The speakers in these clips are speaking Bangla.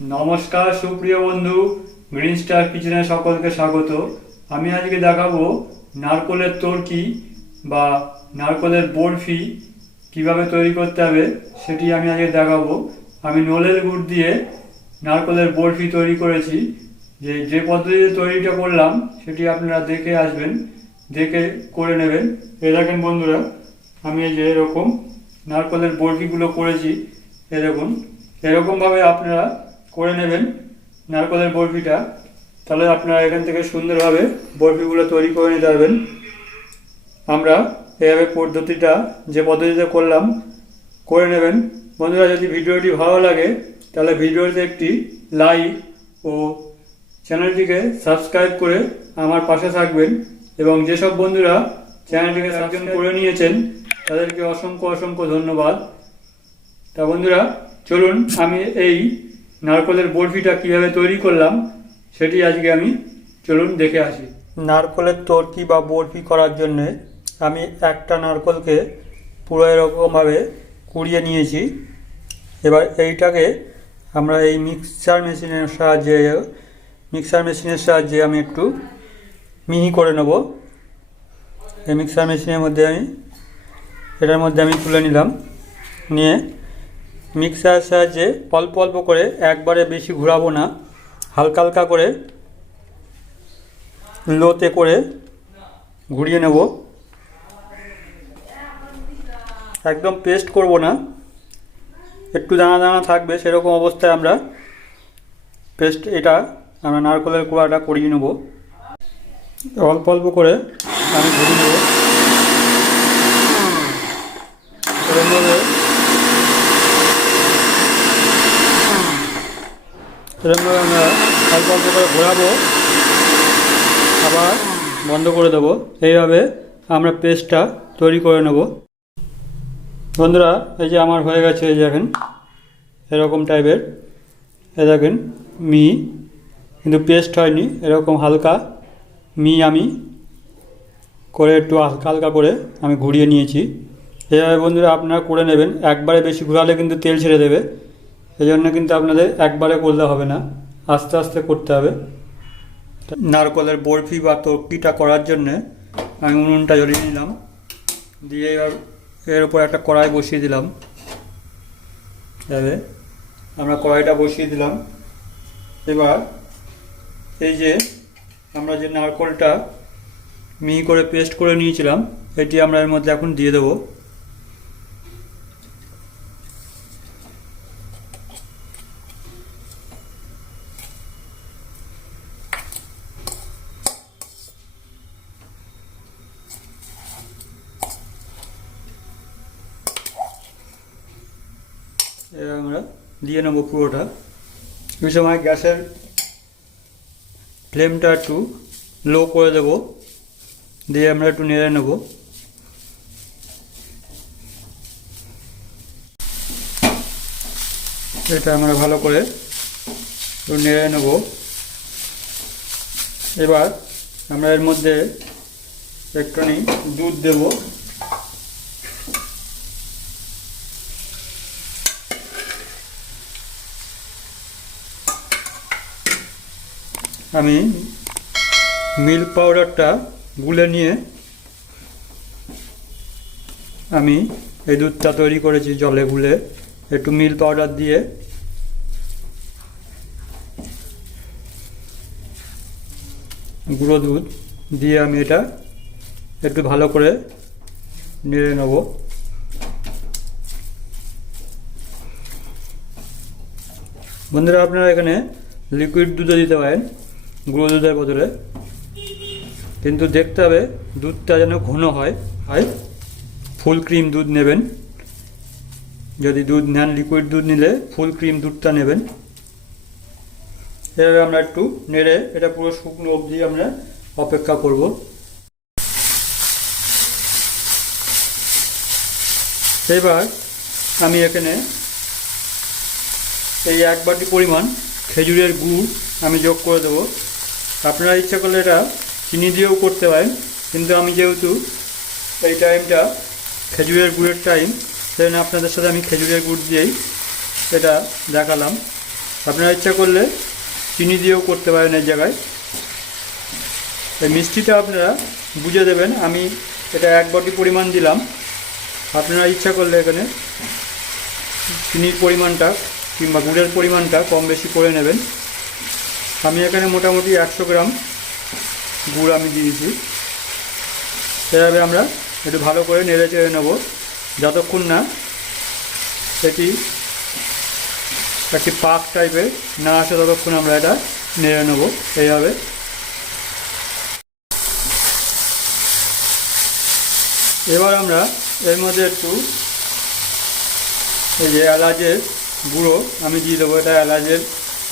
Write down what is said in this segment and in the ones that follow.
নমস্কার সুপ্রিয় বন্ধু, গ্রিন স্টার কিচেনে সকলকে স্বাগত। আমি আজকে দেখাবো নারকোলের তরকি বা নারকোলের বরফি কিভাবে তৈরি করতে হবে সেটি আমি আজকে দেখাবো। আমি নলের গুড় দিয়ে নারকোলের বরফি তৈরি করেছি। যে পদ্ধতিতে তৈরিটা করলাম সেটি আপনারা দেখে আসবেন, দেখে করে নেবেন। এ দেখেন বন্ধুরা, আমি এই যে এরকম নারকোলের বরফিগুলো করেছি। এ দেখুন, এরকমভাবে আপনারা করে নেবেন নারকলের বরফিটা, তাহলে আপনারা এখান থেকে সুন্দরভাবে বরফিগুলো তৈরি করে নিতে পারবেন। আমরা এইভাবে যে পদ্ধতিতে করলাম করে নেবেন। বন্ধুরা, যদি ভিডিওটি ভালো লাগে তাহলে ভিডিওতে একটি লাইক ও চ্যানেলটিকে সাবস্ক্রাইব করে আমার পাশে থাকবেন। এবং যেসব বন্ধুরা চ্যানেলটিকে সাবস্ক্রাইব করে নিয়েছেন তাদেরকে অসংখ্য অসংখ্য ধন্যবাদ। তা বন্ধুরা, চলুন আমি এই নারকলের বরফিটা কিভাবে তৈরি করলাম সেটি আজকে চলুন দেখে আসি। নারকলের তরকি বা বরফি করার জন্য আমি একটা নারকলকে পুরো এরকমভাবে কুড়িয়ে নিয়েছি। এবার এইটাকে আমরা এই মিক্সার মেশিনের সাহায্যে আমি একটু মিহি করে নেব। এই মিক্সার মেশিনের মধ্যে এটার মধ্যে আমি তুলে নিলাম, নিয়ে মিক্সারের সাহায্যে অল্প অল্প করে, একবারে বেশি ঘোরাবো না, হালকা হালকা করে লোতে করে ঘুরিয়ে নেব। একদম পেস্ট করব না, একটু দানা দানা থাকবে, সেরকম অবস্থায় আমরা নারকলের কোড়াটা করিয়ে নেব। অল্প অল্প করে আমি ঘুরিয়ে নেব। এরকমভাবে আমরা অল্প অল্প করে ঘোরাবো, আবার বন্ধ করে দেবো। এইভাবে আমরা পেস্টটা তৈরি করে নেব। বন্ধুরা, এই যে আমার হয়ে গেছে, এই দেখেন এরকম টাইপের, দেখেন কিন্তু পেস্ট হয়নি, এরকম হালকা আমি করে একটু হালকা হালকা করে আমি ঘুরিয়ে নিয়েছি। এইভাবে বন্ধুরা আপনারা করে নেবেন। একবারে বেশি ঘোরালে কিন্তু তেল ছেড়ে দেবে, এই জন্য কিন্তু আপনাদের একবারে করলে হবে না, আস্তে আস্তে করতে হবে। নারকলের বরফি বা তরকিটা করার জন্যে আমি উনুনটা জ্বলিয়ে নিলাম, দিয়ে এর উপর একটা কড়াই বসিয়ে দিলাম। এভাবে আমরা কড়াইটা বসিয়ে দিলাম। এবার এই যে আমরা যে নারকলটা মিহি করে পেস্ট করে নিয়েছিলাম এটি আমরা এর মধ্যে এখন দিয়ে দেবো। এবার আমরা দিয়ে নেবো পুরোটা। এই সময় গ্যাসের ফ্লেমটা একটু লো করে দেবো, দিয়ে আমরা একটু নেড়ে নেব। এটা আমরা ভালো করে একটু নেড়ে নেব। এবার আমরা এর মধ্যে একটুখানি দুধ দেব। আমি মিল্ক পাউডারটা গুলে নিয়ে আমি এই দুধটা তৈরি করেছি জলে গুলে, একটু মিল্ক পাউডার দিয়ে গুঁড়ো দুধ দিয়ে আমি এটা একটু ভালো করে নেড়ে নেব। বন্ধুরা, আপনারা এখানে লিকুইড দুধও দিতে পারেন গুঁড়ো দুধের বদলে, কিন্তু দেখতে হবে দুধটা যেন ঘন হয়। ফুল ক্রিম দুধ নেবেন, যদি দুধ নেন, লিকুইড দুধ নিলে ফুল ক্রিম দুধটা নেবেন। এভাবে আমরা একটু নেড়ে এটা পুরো শুকনো অবধি আমরা অপেক্ষা করব। এবার আমি এখানে এই 1 বাটি পরিমাণ খেজুরের গুড় আমি যোগ করে দেবো। আপনারা ইচ্ছা করলে এটা চিনি দিয়েও করতে পারেন, কিন্তু আমি যেহেতু এই টাইমটা খেজুরের গুড়ের টাইম, সেজন্য আপনাদের সাথে আমি খেজুরের গুড় দিয়েই এটা দেখালাম। আপনারা ইচ্ছা করলে চিনি দিয়েও করতে পারেন এই জায়গায়। এই মিষ্টিটা আপনারা বুঝে দেবেন, আমি এটা 1 বাটি পরিমাণ দিলাম। আপনারা ইচ্ছা করলে এখানে চিনির পরিমাণটা কিংবা গুড়ের পরিমাণটা কম বেশি করে নেবেন। আমি এখানে মোটামুটি 100 গ্রাম গুড় আমি দিয়েছি। সেভাবে আমরা একটু ভালো করে নেড়ে চেড়ে নেব যতক্ষণ না এটি একটি পাক টাইপের না আসে, ততক্ষণ আমরা এটা নেড়ে নেব এইভাবে। এবার আমরা এর মধ্যে একটু এই যে এলাচের গুঁড়ো আমি দিয়ে দেবো। এটা এলাচের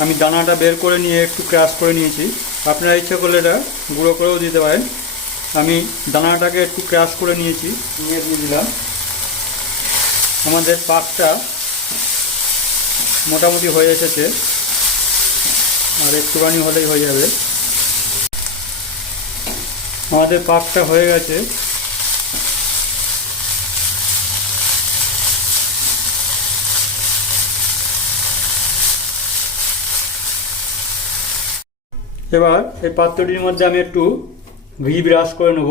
আমি দানাটা বের করে নিয়ে একটু ক্রাশ করে নিয়েছি, আপনারা ইচ্ছা করলে এটা গুঁড়ো করেও দিতে পারেন। আমি দানাটাকে একটু ক্রাশ করে নিয়েছি, নিয়ে দিয়ে দিলাম। আমাদের পাকটা মোটামুটি হয়ে এসেছে, আর একটুখানি হলেই হয়ে যাবে। আমাদের পাকটা হয়ে গেছে। এবার এই পাত্রটির মধ্যে আমি একটু ঘি ব্রাশ করে নেব,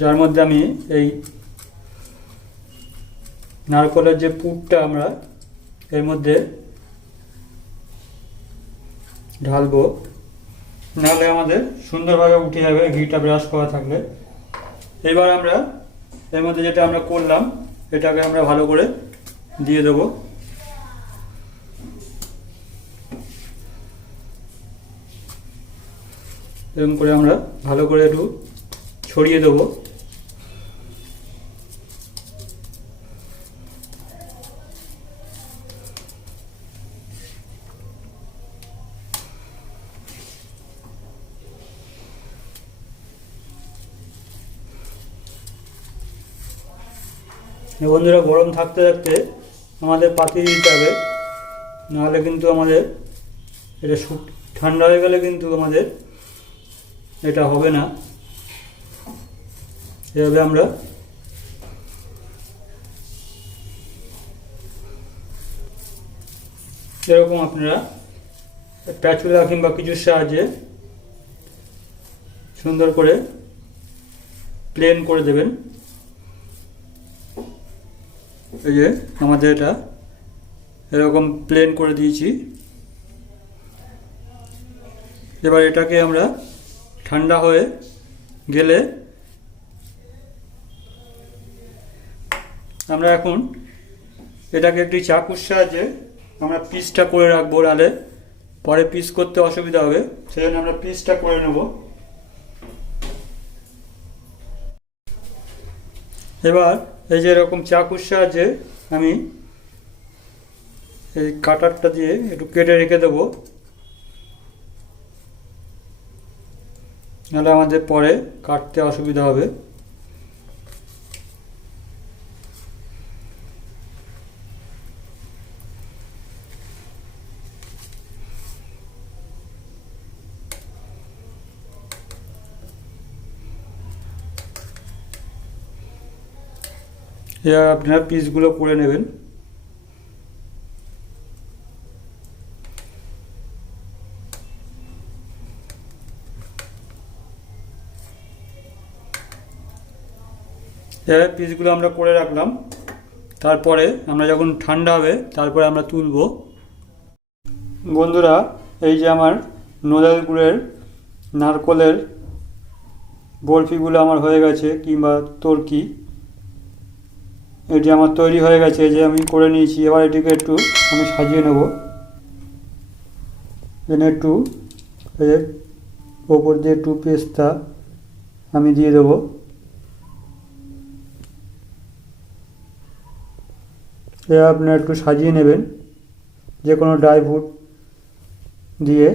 যার মধ্যে আমি এই নারকেলের যে পুরটা আমরা এর মধ্যে ঢালবো, নাহলে আমাদের সুন্দরভাবে উঠে যাবে ঘিটা ব্রাশ করা থাকলে। এবার আমরা এর মধ্যে যেটা আমরা করলাম এটাকে আমরা ভালো করে দিয়ে দেবো। এরকম করে আমরা ভালো করে একটু ছড়িয়ে দেবো। বন্ধুরা, গরম থাকতে থাকতে আমাদের পাতিয়ে দিতে হবে, নাহলে কিন্তু আমাদের এটা ঠান্ডা হয়ে গেলে কিন্তু আমাদের এটা হবে না। এভাবে আমরা এরকম আপনারা প্যাচুলা কিংবা কিছুর সাহায্যে সুন্দর করে প্লেন করে দেবেন। এই যে আমাদের এটা এরকম প্লেন করে দিয়েছি। এবার এটাকে আমরা ঠান্ডা হয়ে গেলে আমরা এখন এটাকে একটি চাকুর সাহায্যে আমরা পিসটা করে রাখবো, নাহলে পরে পিস করতে অসুবিধা হবে, সেজন্য আমরা পিসটা করে নেব। এবার এই যে এরকম চাকুর সাহায্যে আমি এই কাটারটা দিয়ে একটু কেটে রেখে দেবো, নাহলে আমাদের পরে কাটতে অসুবিধা হবে। এবার আপনারা পিসগুলো করে নেবেন। এবার পিসগুলো আমরা করে রাখলাম, তারপরে আমরা যখন ঠান্ডা হবে তারপরে আমরা তুলব। বন্ধুরা, এই যে আমার নলেন গুড়ের নারকলের বরফিগুলো আমার হয়ে গেছে, কিংবা তরকি এটি আমার তৈরি হয়ে গেছে, যে আমি করে নিয়েছি। এবার এটিকে একটু আমি সাজিয়ে নেব। এনে একটু ওপর দিয়ে একটু পেস্তা আমি দিয়ে দেবো। এবার আপনারা একটু সাজিয়ে নেবেন যে কোনো ড্রাই ফ্রুট দিয়ে।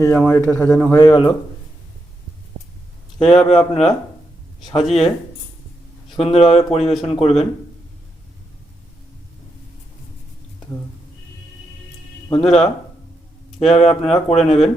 এই যে আমার এটা সাজানো হয়ে গেল। এইভাবে আপনারা সাজিয়ে সুন্দরভাবে পরিবেশন করবেন। তো বন্ধুরা, এভাবে আপনারা করে নেবেন।